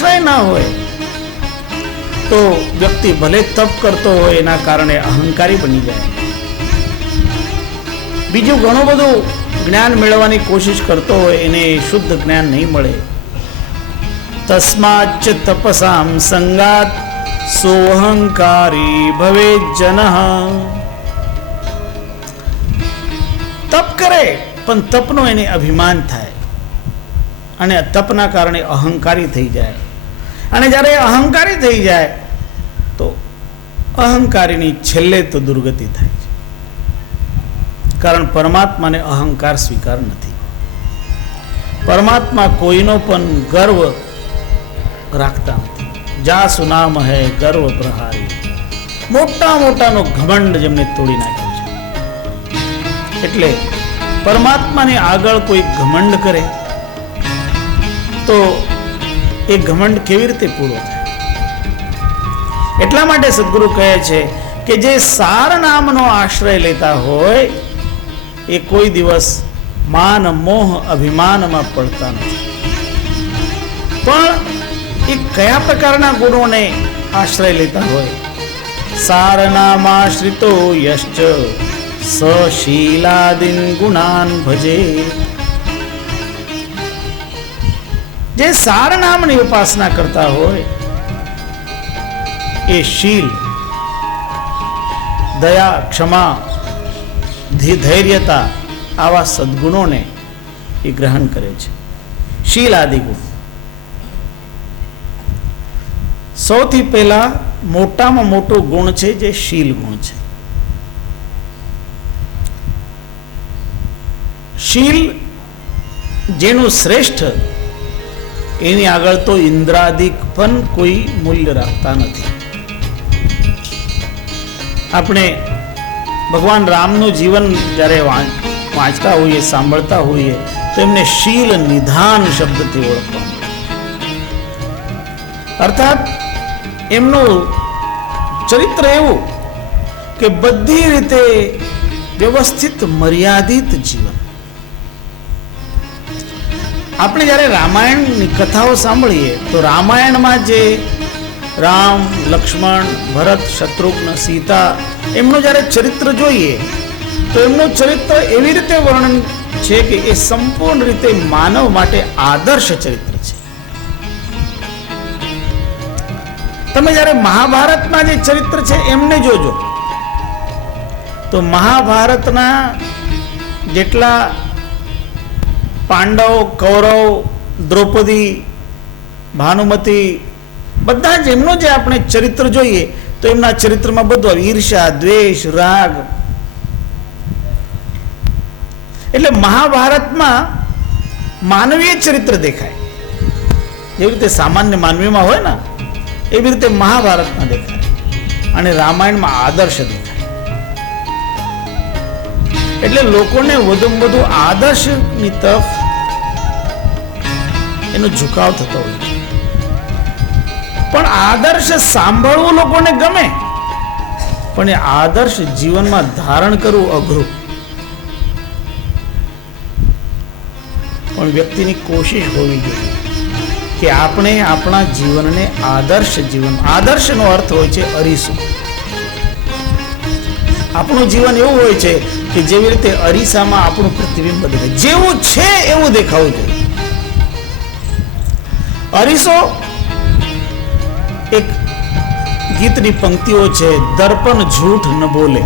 આશ્રય ના હોય તો વ્યક્તિ ભલે તપ કરતો હોય એના કારણે અહંકારી બની જાય. બીજું ઘણું બધું જ્ઞાન મેળવવાની કોશિશ કરતો હોય એને શુદ્ધ જ્ઞાન નહીં મળે. તસ્માચ્ચ તપસામ સંગાત સોહંકારી ભવે જનઃ. તપ કરે પણ તપનો એને અભિમાન થાય અને તપના કારણે અહંકારી થઈ જાય. અને જ્યારે અહંકારી થઈ જાય તો અહંકારીની છેલ્લે તો દુર્ગતિ થાય છે. કારણ પરમાત્માને અહંકાર સ્વીકાર નથી. પરમાત્મા કોઈનો પણ ગર્વ રાખતા નથી. જા સુનામ હૈ ગર્વ પ્રહારી. મોટા મોટાનો ઘમંડ જેમને તોડી નાખ્યો છે. એટલે પરમાત્માને આગળ કોઈ ઘમંડ કરે તો એ ઘમંડ કેવી રીતે પૂરો થાય? એટલા માટે સદગુરુ કહે છે કે જે સાર નામનો આશ્રય લેતા હોય એ કોઈ દિવસ માન મોહ અભિમાનમાં પડતા નથી. પણ એ કયા પ્રકારના ગુણોને આશ્રય લેતા હોય? સાર નામાશ્રિતો યશ્ચ સશીલાદિન ગુણાન ભજે. જે સાર નામની ઉપાસના કરતા હોય એ શીલ, દયા, ક્ષમા, ધૈર્યતા આવા સદગુણોને એ ગ્રહણ કરે છે. શીલ આદિ ગુણ. સૌથી પહેલા મોટામાં મોટો ગુણ છે જે શીલ ગુણ છે. શીલ જેનું શ્રેષ્ઠ એની આગળ તો ઇન્દ્રાદિક પણ કોઈ મૂલ્ય રાખતા નથી. આપણે ભગવાન રામનું જીવન જ્યારે વાંચતા હોઈએ, સાંભળતા હોઈએ તો એમને શીલ નિધાન શબ્દથી ઓળખવા. અર્થાત એમનું ચરિત્ર એવું કે બધી રીતે વ્યવસ્થિત મર્યાદિત જીવન. આપણે જ્યારે રામાયણની કથાઓ સાંભળીએ તો રામાયણમાં જે રામ, લક્ષ્મણ, ભરત, શત્રુઘ્ન, સીતા એમનું જ્યારે ચરિત્ર જોઈએ તો એમનું ચરિત્ર એવી રીતે વર્ણન છે કે એ સંપૂર્ણ રીતે માનવ માટે આદર્શ ચરિત્ર છે. તમે જ્યારે મહાભારતમાં જે ચરિત્ર છે એમને જોજો તો મહાભારતના જેટલા પાંડવ, કૌરવ, દ્રૌપદી, ભાનુમતી બધા જ એમનું જે આપણે ચરિત્ર જોઈએ તો એમના ચરિત્રમાં બધું ઈર્ષા, દ્વેષ, રાગ. એટલે મહાભારતમાં માનવીય ચરિત્ર દેખાય. જેવી રીતે સામાન્ય માનવીમાં હોય ને એવી રીતે મહાભારતમાં દેખાય અને રામાયણમાં આદર્શ દેખાય. એટલે લોકોને વધુમાં વધુ આદર્શની તરફ એનો ઝુકાવ થતો હોય છે. પણ આદર્શ સાંભળવું લોકોને ગમે પણ એ આદર્શ જીવનમાં ધારણ કરવું અઘરું. પણ વ્યક્તિની કોશિશ હોવી જોઈએ કે આપણે આપણા જીવનને આદર્શ જીવન. આદર્શનો અર્થ હોય છે અરીસો. આપણું જીવન એવું હોય છે કે જેવી રીતે અરીસામાં આપણું પ્રતિબિંબ દેખાય, જેવું છે એવું દેખાવું જોઈએ. અરીસો એક ગીતની પંક્તિઓ છે, દર્પણ ઝૂઠ ન બોલે.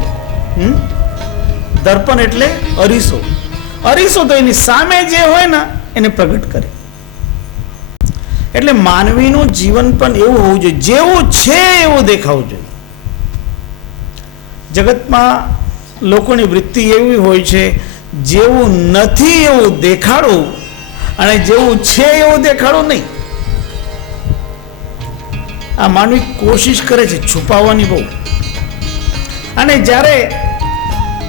દર્પણ એટલે અરીસો. અરીસો તો એની સામે જે હોય ને એને પ્રગટ કરે. એટલે માનવીનું જીવન પણ એવું હોવું જોઈએ, જેવું છે એવું દેખાવું જોઈએ. જગતમાં લોકોની વૃત્તિ એવી હોય છે જેવું નથી એવું દેખાડવું અને જેવું છે એવું દેખાડવું નહીં. આ માનવી કોશિશ કરે છે છુપાવવાની બહુ. અને જ્યારે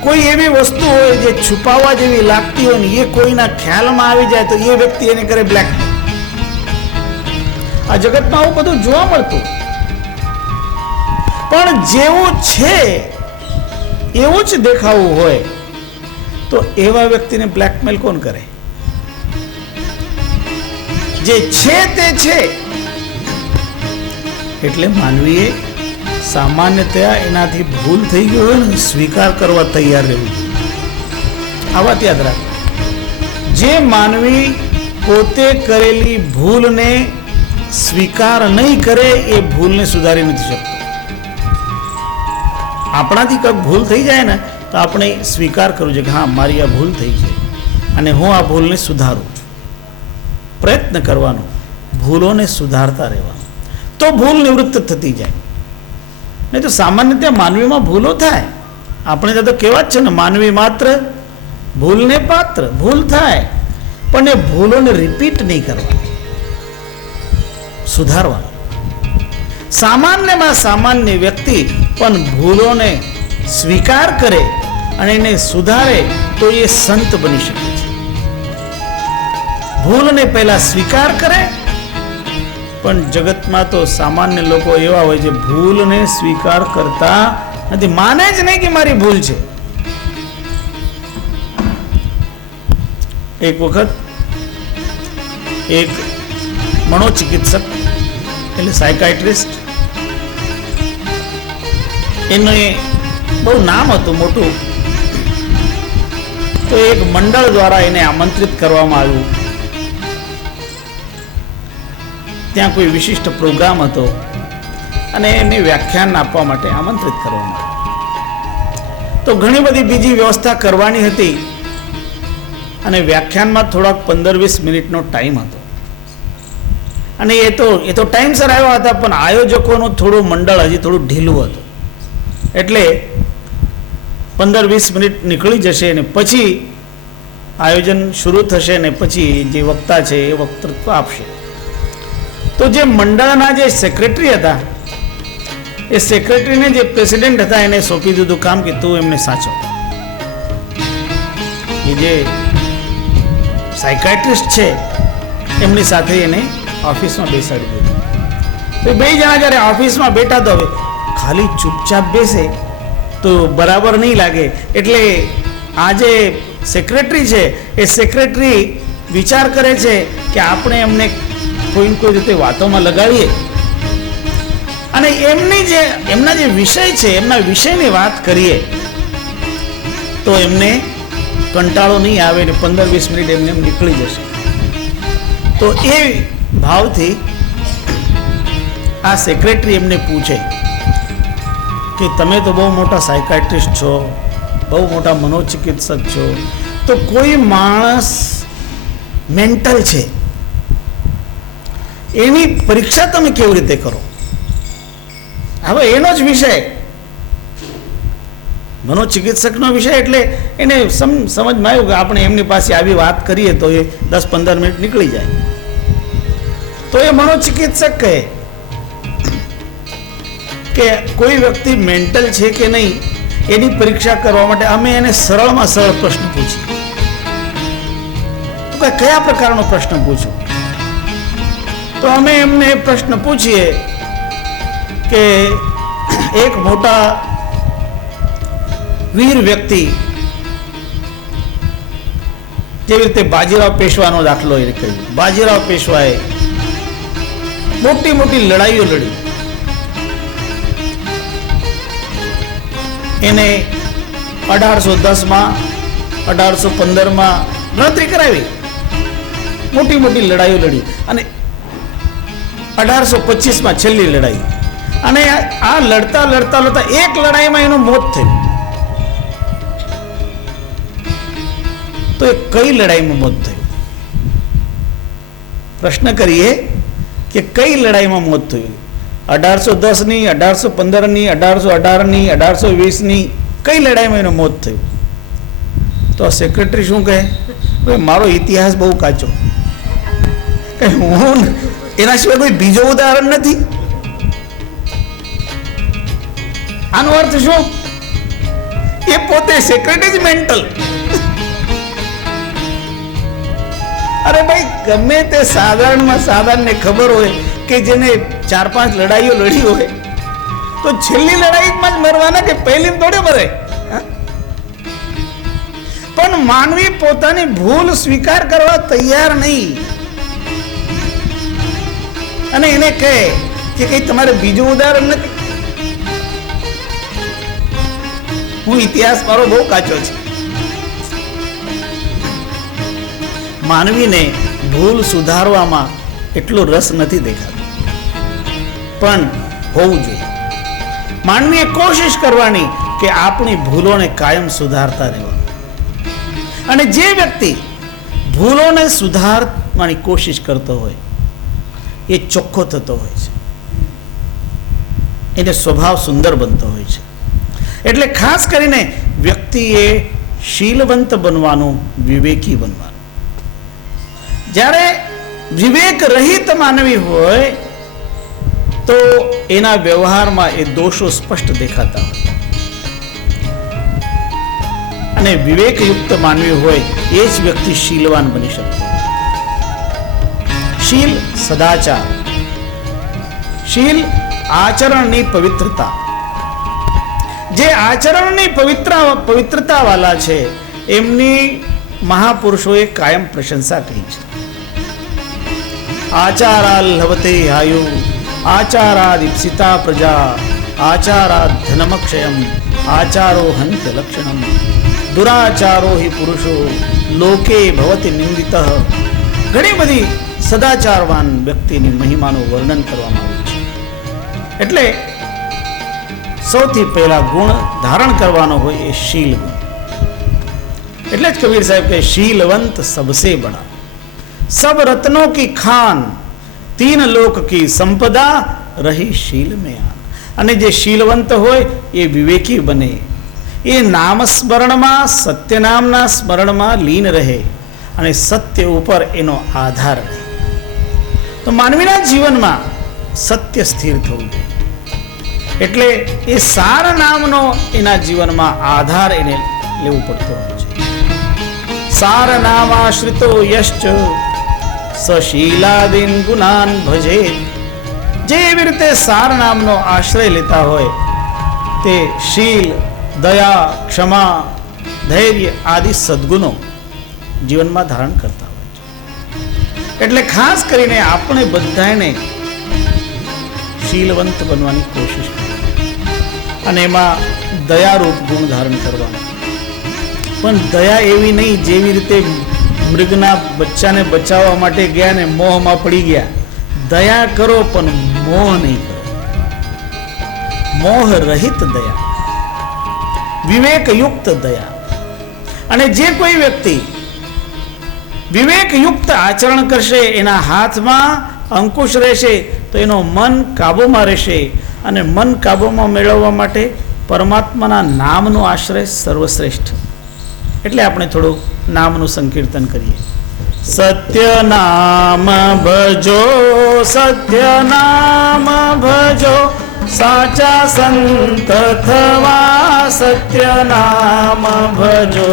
કોઈ એવી વસ્તુ હોય જે છુપાવવા જેવી લાગતી હોય ને એ કોઈના ખ્યાલમાં આવી જાય તો એ વ્યક્તિ એને કરે બ્લેકમેલ. આ જગતમાં આવું બધું જોવા મળતું. પણ જેવું છે એવું જ દેખાવું હોય તો એવા વ્યક્તિને બ્લેકમેલ કોણ કરે? જે છે તે છે એટલે માનવીએ સામાન્યતયા એનાથી ભૂલ થઈ ગઈ હોય ને સ્વીકાર કરવા તૈયાર રહેવું જોઈએ. આ વાત યાદ રાખ. જે માનવી પોતે કરેલી ભૂલને સ્વીકાર નહીં કરે એ ભૂલને સુધારી નથી શકતો. આપણાથી કંઈક ભૂલ થઈ જાય ને તો આપણે સ્વીકાર કરવું છે કે હા મારી આ ભૂલ થઈ છે અને હું આ ભૂલને સુધારું છું. પ્રયત્ન કરવાનો, ભૂલોને સુધારતા રહેવાનો, તો ભૂલ નિવૃત્ત થતી જાય. નહીં તો સામાન્ય ત્યાં માનવીમાં ભૂલો થાય. આપણે ત્યાં તો કહેવા જ છે ને, માનવી માત્ર ભૂલને પાત્ર. ભૂલ થાય પણ એ ભૂલોને રિપીટ નહીં કરવાની, સુધારવાનું. સામાન્યમાં સામાન્ય વ્યક્તિ પણ ભૂલોને સ્વીકાર કરે અને એને સુધારે તો એ સંત બની શકે છે. ભૂલને પહેલા સ્વીકાર કરે, પણ જગતમાં તો સામાન્ય લોકો એવા હોય છે ભૂલને સ્વીકાર કરતા નથી, માને જ નહીં કે મારી ભૂલ છે. એક વખત એક મનોચિકિત્સક એટલે સાયકાઇટ્રિસ્ટ, એનું બહુ નામ હતું મોટું, તો એક મંડળ દ્વારા એને આમંત્રિત કરવામાં આવ્યું. ત્યાં કોઈ વિશિષ્ટ પ્રોગ્રામ હતો અને એને વ્યાખ્યાન આપવા માટે આમંત્રિત કરવામાં આવ્યું. તો ઘણી બધી બીજી વ્યવસ્થા કરવાની હતી અને વ્યાખ્યાનમાં થોડાક 15-20 મિનિટનો ટાઈમ હતો અને એ તો ટાઈમસર આવ્યા હતા, પણ આયોજકોનું થોડું મંડળ હજી થોડું ઢીલું હતું. એટલે 15-20 મિનિટ નીકળી જશે અને પછી આયોજન શરૂ થશે ને પછી જે વક્તા છે એ વક્તૃત્વ આપશે. તો જે મંડળના જે સેક્રેટરી હતા, એ સેક્રેટરીને જે પ્રેસિડેન્ટ હતા એને સોંપી દીધું કામ કે તું એમને સાચો. એ જે સાયકાઇટ્રિસ્ટ છે એમની સાથે એને ઓફિસમાં બેસાડી દીધું. તો બે જણા જ્યારે ઓફિસમાં બેઠા તો હવે ખાલી ચૂપચાપ બેસે તો બરાબર નહીં લાગે, એટલે આ જે સેક્રેટરી છે એ સેક્રેટરી વિચાર કરે છે કે આપણે એમને કોઈ કોઈ રીતે વાતોમાં લગાડીએ અને એમના જે વિષય છે એમના વિષયની વાત કરીએ તો એમને કંટાળો નહીં આવે ને 15-20 મિનિટ એમને એમ નીકળી જશે. તો એ ભાવથી આ સેક્રેટરી એમને પૂછે કે તમે તો બહુ મોટા સાયકાઇટ્રિસ્ટ છો, બહુ મોટા મનોચિકિત્સક છો, તો કોઈ માણસ મેન્ટલ છે એની પરીક્ષા તમે કેવી રીતે કરો? હવે એનો જ વિષય, મનોચિકિત્સકનો વિષય, એટલે એને સમજમાં આવ્યું કે આપણે એમની પાસે આવી વાત કરીએ તો એ 10-15 મિનિટ નીકળી જાય. તો એ મનોચિકિત્સક કહે કે કોઈ વ્યક્તિ મેન્ટલ છે કે નહીં એની પરીક્ષા કરવા માટે અમે એને સરળમાં સરળ પ્રશ્ન પૂછીએ. તો કયા પ્રકારનો પ્રશ્ન પૂછો? તો અમે એમને પ્રશ્ન પૂછીએ કે એક મોટા વીર વ્યક્તિ, જેવી રીતે બાજીરાવ પેશવાનો દાખલો એ કહ્યું. બાજીરાવ પેશવાએ મોટી મોટી લડાઈઓ લડી, એને 1810માં 1815માં ગણતરી કરાવી, મોટી મોટી લડાઈઓ લડી અને 1825માં છેલ્લી લડાઈ, અને આ લડતા લડતા લડતા એક લડાઈમાં એનું મોત થયું. તો એ કઈ લડાઈમાં મોત થયું? પ્રશ્ન કરીએ કે કઈ લડાઈમાં મોત થયું? 1810ની, 1815ની, 1818ની, 1820ની કઈ લડાઈમાં એનું મોત થયું? તો સેક્રેટરી શું કહે? મારો ઇતિહાસ બહુ કાચો, હું એના સિવાય કોઈ બીજો ઉદાહરણ નથી. આનો અર્થ શું? એ પોતે સેક્રેટરી જ મેન્ટલ. અરે ભાઈ, ગમે તે સાધારણમાં સાધારણને ખબર હોય કે જેને 4-5 લડાઈઓ લડી હોય તો છેલ્લી લડાઈમાં જ મરવાના કે પહેલી થોડે મરે? પણ માનવી પોતાની ભૂલ સ્વીકાર કરવા તૈયાર નહીં અને એને કહે કે કઈ તમારે બીજું ઉદાહરણ નથી? હું ઇતિહાસ મારો બહુ કાચો છે. માનવીને ભૂલ સુધારવામાં એટલો રસ નથી દેખાતો, પણ હોવું જોઈએ. માનવીએ કોશિશ કરવાની કે આપણી ભૂલોને કાયમ સુધારતા રહેવાનું. અને જે વ્યક્તિ ભૂલોને સુધારવાની કોશિશ કરતો હોય એ ચોખ્ખો થતો હોય છે, એને સ્વભાવ સુંદર બનતો હોય છે. એટલે ખાસ કરીને વ્યક્તિએ શીલવંત બનવાનું, વિવેકી બનવાનું. જ્યારે વિવેક રહિત માનવી હોય તો એના વ્યવહારમાં એ દોષો સ્પષ્ટ દેખાતા હોય, અને વિવેકયુક્ત માનવી હોય એ જ વ્યક્તિ શીલવાન બની શકતો. શીલ સદાચાર, શીલ આચરણની પવિત્રતા. જે આચરણની પવિત્રતા વાળા છે એમની મહાપુરુષોએ કાયમ પ્રશંસા કરી છે. આચારા લભતે આયુ, આચારા દીપ્સિતા પ્રજા, આચારા ધનમક્ષયમ, આચારો હંત લક્ષણમ, દુરાચારો હિ પુરુષો લોકે ભવતિ નિંદિતઃ. ઘણી બધી સદાચારવાન વ્યક્તિની મહિમાનું વર્ણન કરવામાં આવ્યું છે. એટલે સૌથી પહેલા ગુણ ધારણ કરવાનો હોય એ શીલ ગુણ. એટલે જ કબીર સાહેબ કે શીલવંત સબસે બડા, सब रत्नों की खान, तीन लोक की संपदा, रही शील में आन. અને જે શીલવંત હોય એ વિવેકી બને, એ નામ સ્મરણમાં, સત્ય નામના સ્મરણમાં લીન રહે અને સત્ય ઉપર એનો આધાર રહે. તો માનવીના જીવનમાં સત્ય સ્થિર થવું જોઈએ. એટલે એ સાર નામનો એના જીવનમાં આધાર એને લેવું પડતો હોય છે. સાર નામ આશ્રિતો યશ્ચ સશીલાદીન ગુણાન ભજે. જે એવી રીતે સાર નામનો આશ્રય લેતા હોય તે શીલ, દયા, ક્ષમા, ધૈર્ય આદિ સદ્ગુણો જીવનમાં ધારણ કરતા હોય છે. એટલે ખાસ કરીને આપણે બધાને શીલવંત બનવાની કોશિશ કરવી અને એમાં દયારૂપ ગુણ ધારણ કરવાનો. પણ દયા એવી નહીં જેવી રીતે મૃગના બચ્ચાને બચાવવા માટે ગયા ને મોહમાં પડી ગયા. દયા કરો પણ મોહ નહીં કરો. મોહ રહિત દયા, વિવેકયુક્ત દયા. અને જે કોઈ વ્યક્તિ વિવેકયુક્ત આચરણ કરશે એના હાથમાં અંકુશ રહેશે તો એનો મન કાબુમાં રહેશે. અને મન કાબુમાં મેળવવા માટે પરમાત્માના નામનો આશ્રય સર્વશ્રેષ્ઠ. એટલે આપણે થોડું નામનું સંકીર્તન કરીએ. સત્ય નામ ભજો, સત્ય નામ ભજો, સાચા સંત થવા સત્ય નામ ભજો.